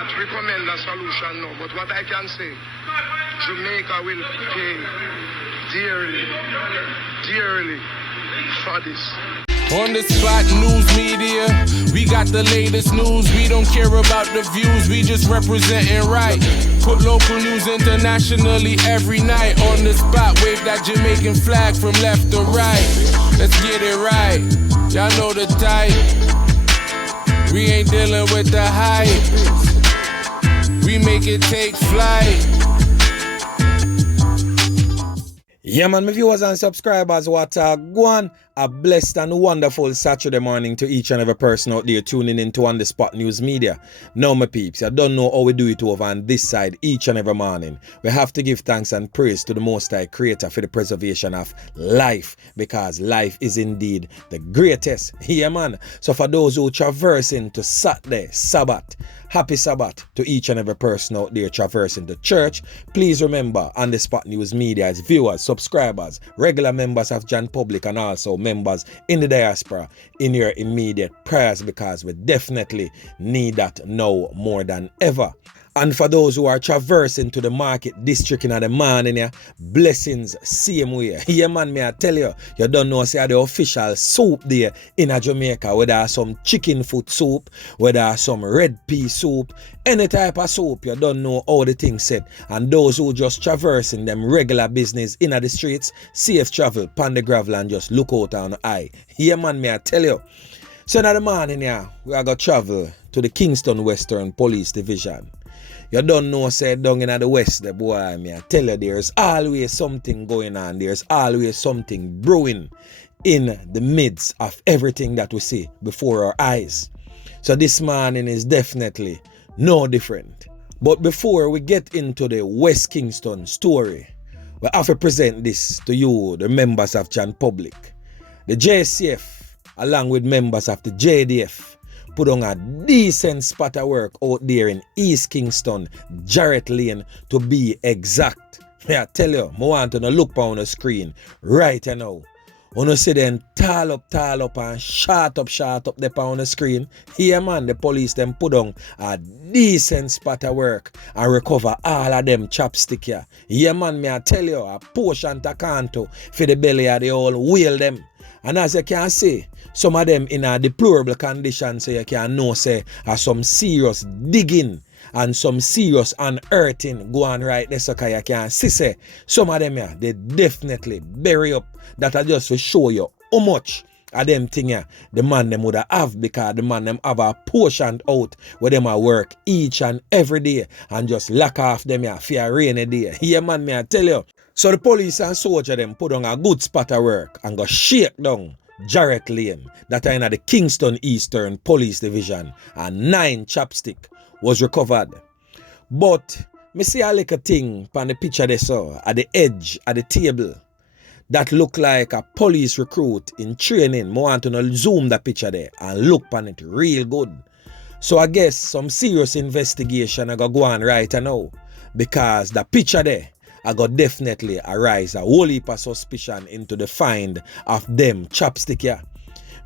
cannot recommend a solution now, but what I can say, Jamaica will pay dearly, dearly for this. On the spot news media, we got the latest news. We don't care about the views, we just representing right. Put local news internationally every night. On the spot, wave that Jamaican flag from left to right. Let's get it right, y'all know the type. We ain't dealing with the hype. We make it take flight. Yeah man, my viewers and subscribers, what a blessed and wonderful Saturday morning to each and every person out there tuning into On The Spot News Media. Now my peeps, I don't know how we do it over on this side each and every morning. We have to give thanks and praise to the Most High Creator for the preservation of life, because life is indeed the greatest. Yeah man, so for those who traversing to Saturday, Sabbath, happy Sabbath to each and every person out there traversing the church. Please remember, On The Spot News Media as viewers, subscribers, regular members of Jan Public, and also members in the diaspora in your immediate prayers, because we definitely need that now more than ever. And for those who are traversing to the market district in the morning, yeah, blessings same way. Yeah man, me I tell you, you don't know say the official soup there in Jamaica, whether some chicken foot soup, whether some red pea soup, any type of soup, you don't know how the thing said. And those who just traversing them regular business in the streets, safe travel, pan the gravel and just look out on the eye. Yeah man, me I tell you. So in the morning, yeah, we are going to travel to the Kingston Western Police Division. You don't know, say, down in the west, the boy, me I tell you, there's always something going on. There's always something brewing in the midst of everything that we see before our eyes. So this morning is definitely no different. But before we get into the West Kingston story, we have to present this to you, the members of Jan Public. The JCF, along with members of the JDF, put on a decent spot of work out there in East Kingston, Jarrett Lane to be exact. I tell you, I want to look on the screen right now. You see them tall up and shot up there on the screen. Here man, the police them put on a decent spot of work and recover all of them chopstick here. Yeah man, me I tell you, a portion to canto for the belly of the whole wheel them. And as you can see, some of them in a deplorable condition, so you can know say some serious digging and some serious unearthing go on right there, so you can see say some of them here, they definitely bury up. That are just to show you how much of them thing here the man them would have, because the man them have a portion out where them a work each and every day and just lock off them here for a rainy day. Yeah man, me I tell you. So the police and soldier them put on a good spot of work and go shake down Jarrett Lane, that are in the Kingston Eastern Police Division, and 9 chopstick was recovered. But me see a little thing on the picture they saw at the edge of the table that look like a police recruit in training. I want to zoom that picture there and look on it real good. So I guess some serious investigation I go on right now, because the picture there I got definitely arise a whole heap of suspicion into the find of them chopstick here.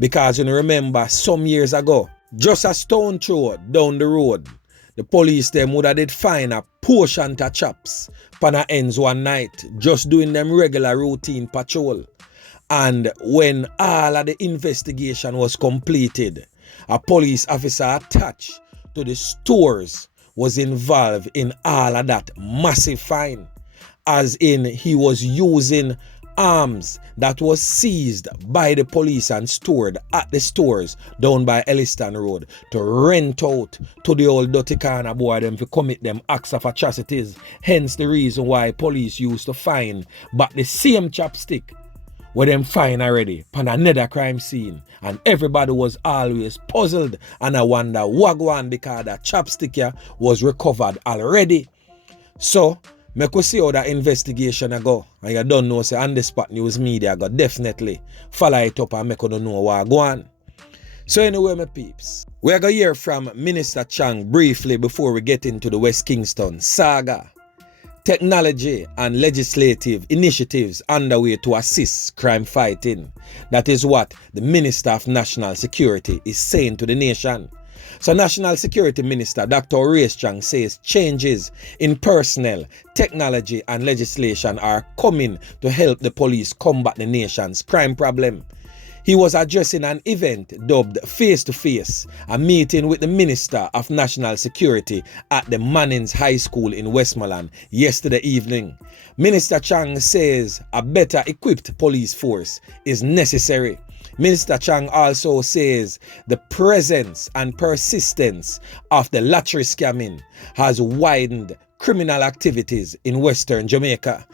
Because you remember some years ago, just a stone throw down the road, the police them would have did find a portion of chops pan a ends one night, just doing them regular routine patrol. And when all of the investigation was completed, a police officer attached to the stores was involved in all of that massive find. As in, he was using arms that was seized by the police and stored at the stores down by Elliston Road to rent out to the old dirty corner boy them to commit them acts of atrocities. Hence the reason why police used to find but the same chopstick where them find already on another crime scene. And everybody was always puzzled and I wonder what go on, because that chopstick here was recovered already. So make we see how that investigation I go. And you don't know, say On The Spot News Media I go definitely follow it up and make you know what go on. So anyway, my peeps, we are going to hear from Minister Chang briefly before we get into the West Kingston saga. Technology and legislative initiatives underway to assist crime fighting. That is what the Minister of National Security is saying to the nation. So National Security Minister Dr. Horace Chang says changes in personnel, technology and legislation are coming to help the police combat the nation's crime problem. He was addressing an event dubbed Face to Face, a meeting with the Minister of National Security at the Mannings High School in Westmoreland yesterday evening. Minister Chang says a better equipped police force is necessary. Minister Chang also says the presence and persistence of the lottery scamming has widened criminal activities in Western Jamaica.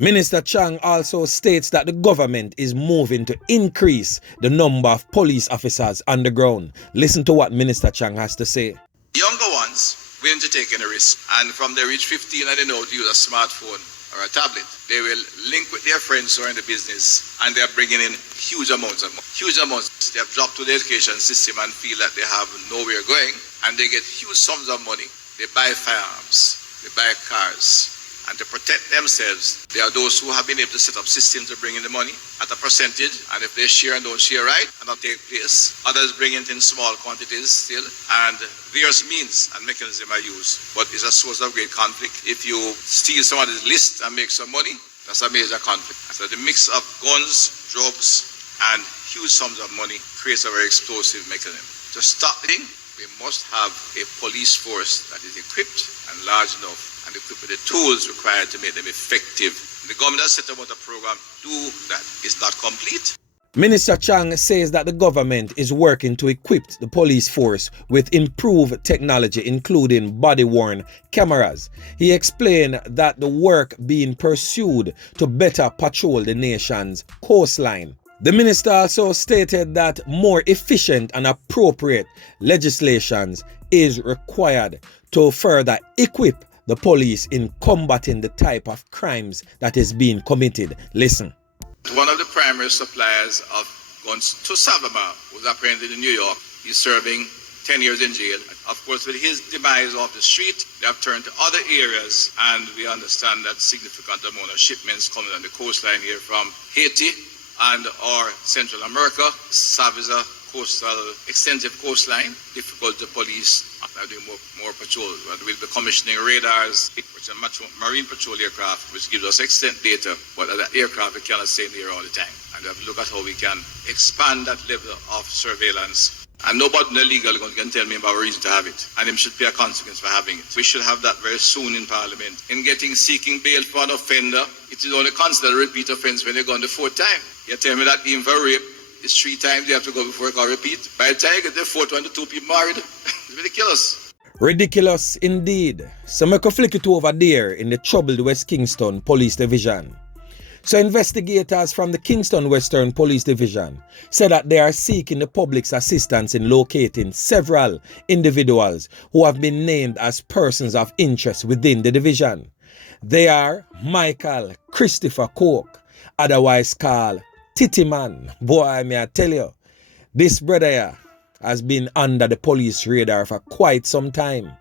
Minister Chang also states that the government is moving to increase the number of police officers on the ground. Listen to what Minister Chang has to say. Younger ones willing to take any risk, and from they reach 15 and they know to use a smartphone or a tablet, they will link with their friends who are in the business, and they are bringing in huge amounts. They have dropped to the education system and feel that they have nowhere going, and they get huge sums of money. They buy firearms, they buy cars. And to protect themselves, there are those who have been able to set up systems to bring in the money at a percentage, and if they share and don't share right, and not take place. Others bring it in small quantities still, and various means and mechanisms are used. But it's a source of great conflict. If you steal somebody's list and make some money, that's a major conflict. So the mix of guns, drugs, and huge sums of money creates a very explosive mechanism. To stop the thing, we must have a police force that is equipped and large enough and equipped with the tools required to make them effective. The government has set about a program to do that. It's not complete. Minister Chang says that the government is working to equip the police force with improved technology, including body-worn cameras. He explained that the work being pursued to better patrol the nation's coastline. The minister also stated that more efficient and appropriate legislation is required to further equip the police in combating the type of crimes that is being committed. Listen. One of the primary suppliers of guns to Savama was apprehended in New York. He's serving 10 years in jail. Of course, with his demise off the street, they have turned to other areas, and we understand that significant amount of shipments coming on the coastline here from Haiti and or Central America. Sav is a extensive coastline, difficult to police. Now doing more patrols. We'll be commissioning radars, which are marine patrol aircraft, which gives us extent data, but as an aircraft we cannot stay in the air all the time. And we have to look at how we can expand that level of surveillance. And nobody in the legal can tell me about a reason to have it. And there should be a consequence for having it. We should have that very soon in Parliament. In seeking bail for an offender, it is only considered a repeat offence when they go on the fourth time. You tell me that even for rape, it's 3 times you have to go before it can repeat. By the time you get the fourth one, the 2 people married. It's ridiculous. Ridiculous indeed. So make a flick it over there in the troubled West Kingston Police Division. So investigators from the Kingston Western Police Division said that they are seeking the public's assistance in locating several individuals who have been named as persons of interest within the division. They are Michael Christopher Coke, otherwise called Titty Man. Boy, may I tell you, this brother here has been under the police radar for quite some time.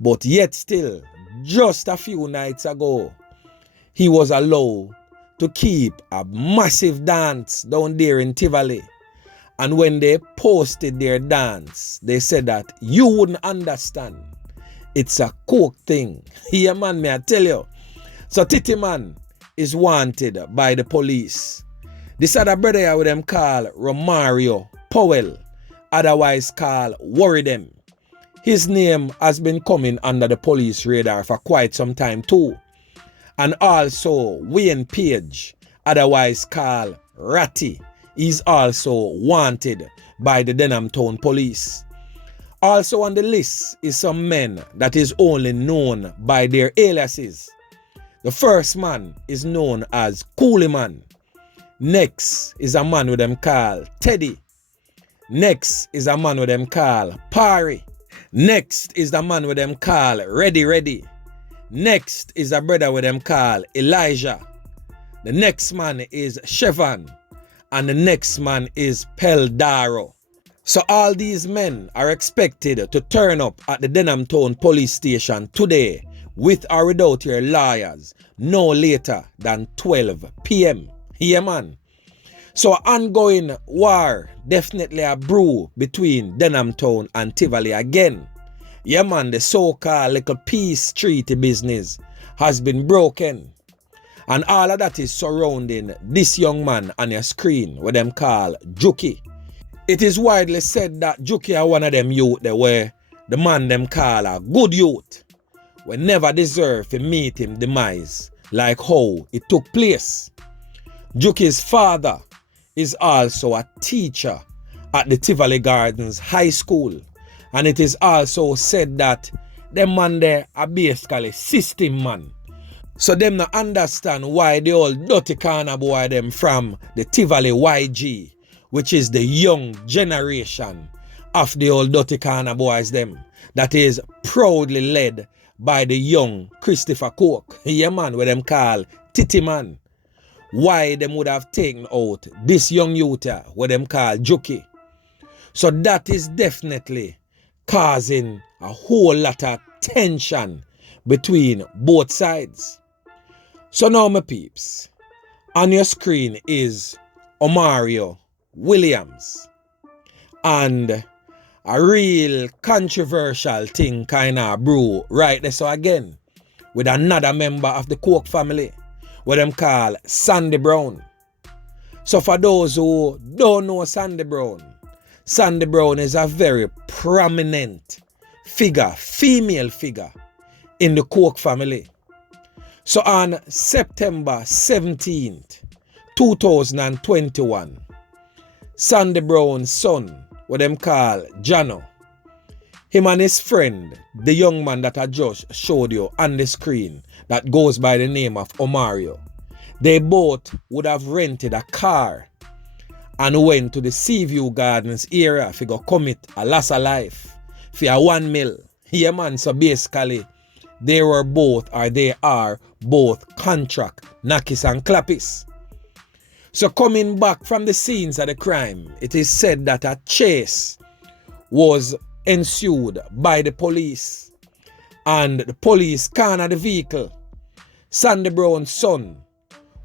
But yet still, just a few nights ago, he was allowed to keep a massive dance down there in Tivoli. And when they posted their dance, they said that you wouldn't understand. It's a coke thing. Yeah, man, may I tell you. So Titty Man is wanted by the police. This other brother here with them called Omario Powell, otherwise called Worry Them. His name has been coming under the police radar for quite some time too. And also Wayne Page, otherwise called Ratty, is also wanted by the Denham Town Police. Also on the list is some men that is only known by their aliases. The first man is known as Coolie Man. Next is a man with them called Teddy. Next is a man with them called Parry. Next is the man with them called Ready. Next is a brother with them called Elijah. The next man is Chevan. And the next man is Peldaro. So all these men are expected to turn up at the Denham Town Police Station today with or without your lawyers no later than 12 p.m. Yeah, man. So ongoing war definitely a brew between Denham Town and Tivoli again. Yeah man, the so-called little peace treaty business has been broken. And all of that is surrounding this young man on your screen, what them call Jukie. It is widely said that Jukie are one of them youth there where the man them call a good youth. We never deserve to meet him demise like how it took place. Jukie's father is also a teacher at the Tivoli Gardens High School. And it is also said that them man there are basically system man. So them not understand why the old dirty corner boy them from the Tivoli YG, which is the young generation of the old dirty corner boys them, that is proudly led by the young Christopher Cook. Yeah man, what them call Titty man. Why them would have taken out this young youth what them call Jukie. So that is definitely causing a whole lot of tension between both sides. So now my peeps, on your screen is Omario Williams. And a real controversial thing kind of brew right there so again with another member of the Cook family, what them call Sandy Brown. So for those who don't know Sandy Brown is a very prominent figure, female figure in the Cook family. So on September 17th, 2021, Sandy Brown's son, what them call Jano, him and his friend, the young man that I just showed you on the screen that goes by the name of Omario, they both would have rented a car and went to the Seaview Gardens area to go commit a loss of life for a 1 mil. Yeah man, so basically they are both contract knackies and clappies. So coming back from the scenes of the crime, it is said that a chase was ensued by the police, and the police cornered the vehicle. Sandy Brown's son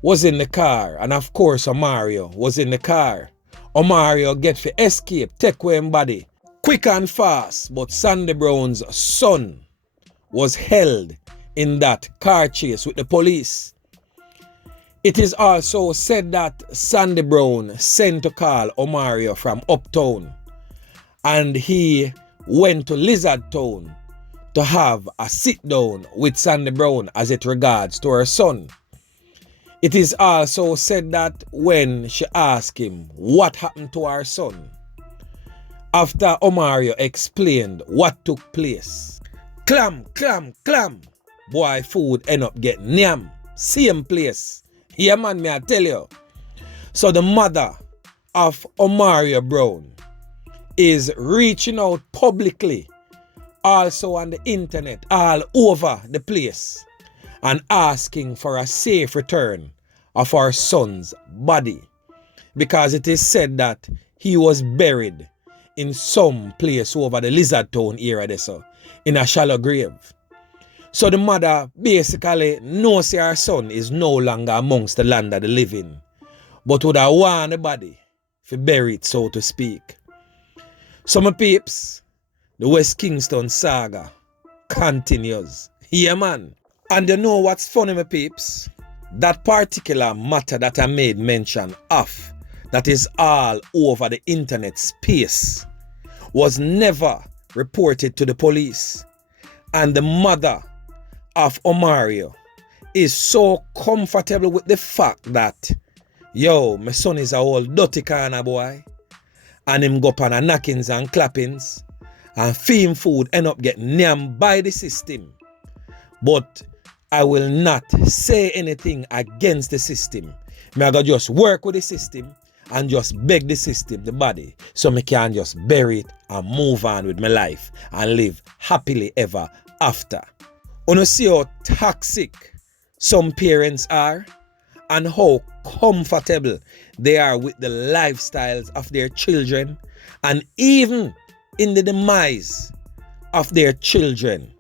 was in the car, and of course Omario was in the car. Omario get to escape, take away him body quick and fast, but Sandy Brown's son was held in that car chase with the police. It is also said that Sandy Brown sent to call Omario from uptown, and he went to Lizard Town to have a sit down with Sandy Brown as it regards to her son. It is also said that when she asked him what happened to her son, after Omario explained what took place, clam, boy food end up getting yam, same place. Yeah man, me I tell you. So the mother of Omario Brown is reaching out publicly, also on the internet, all over the place, and asking for a safe return of our son's body, because it is said that he was buried in some place over the Lizard Town area there, so, in a shallow grave. So the mother basically knows her son is no longer amongst the land of the living, but would have want the body to bury it, so to speak. So my peeps, the West Kingston saga continues. Yeah man. And you know what's funny my peeps? That particular matter that I made mention of, that is all over the internet space, was never reported to the police. And the mother of Omario is so comfortable with the fact that, yo, my son is a old dirty corner boy, and him go on a knockings and clappings, and feed food end up getting nyam by the system. But I will not say anything against the system. I gotta just work with the system and just beg the system, the body, so I can just bury it and move on with my life and live happily ever after. You see how toxic some parents are and how comfortable they are with the lifestyles of their children, and even in the demise of their children,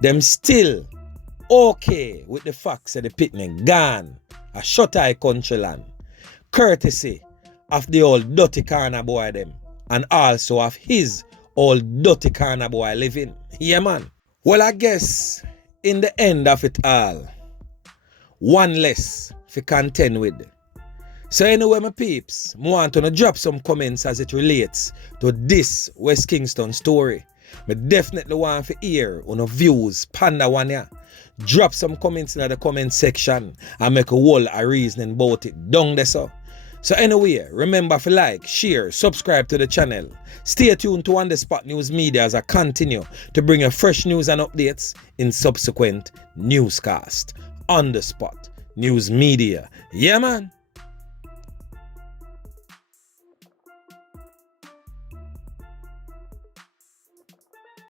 them still okay with the facts of the picnic gone a shut eye country land. courtesy of the old dirty corner boy them, and also of his old dirty corner boy living. Yeah, man. Well, I guess in the end of it all, one less to contend with. So anyway, my peeps, I want to drop some comments as it relates to this West Kingston story. I definitely want to hear on views, panda one ya. Drop some comments in the comment section and make a whole reasoning about it down there so. So anyway, remember to like, share, subscribe to the channel. Stay tuned to On The Spot News Media as I continue to bring you fresh news and updates in subsequent newscast. On The Spot News Media. Yeah, man.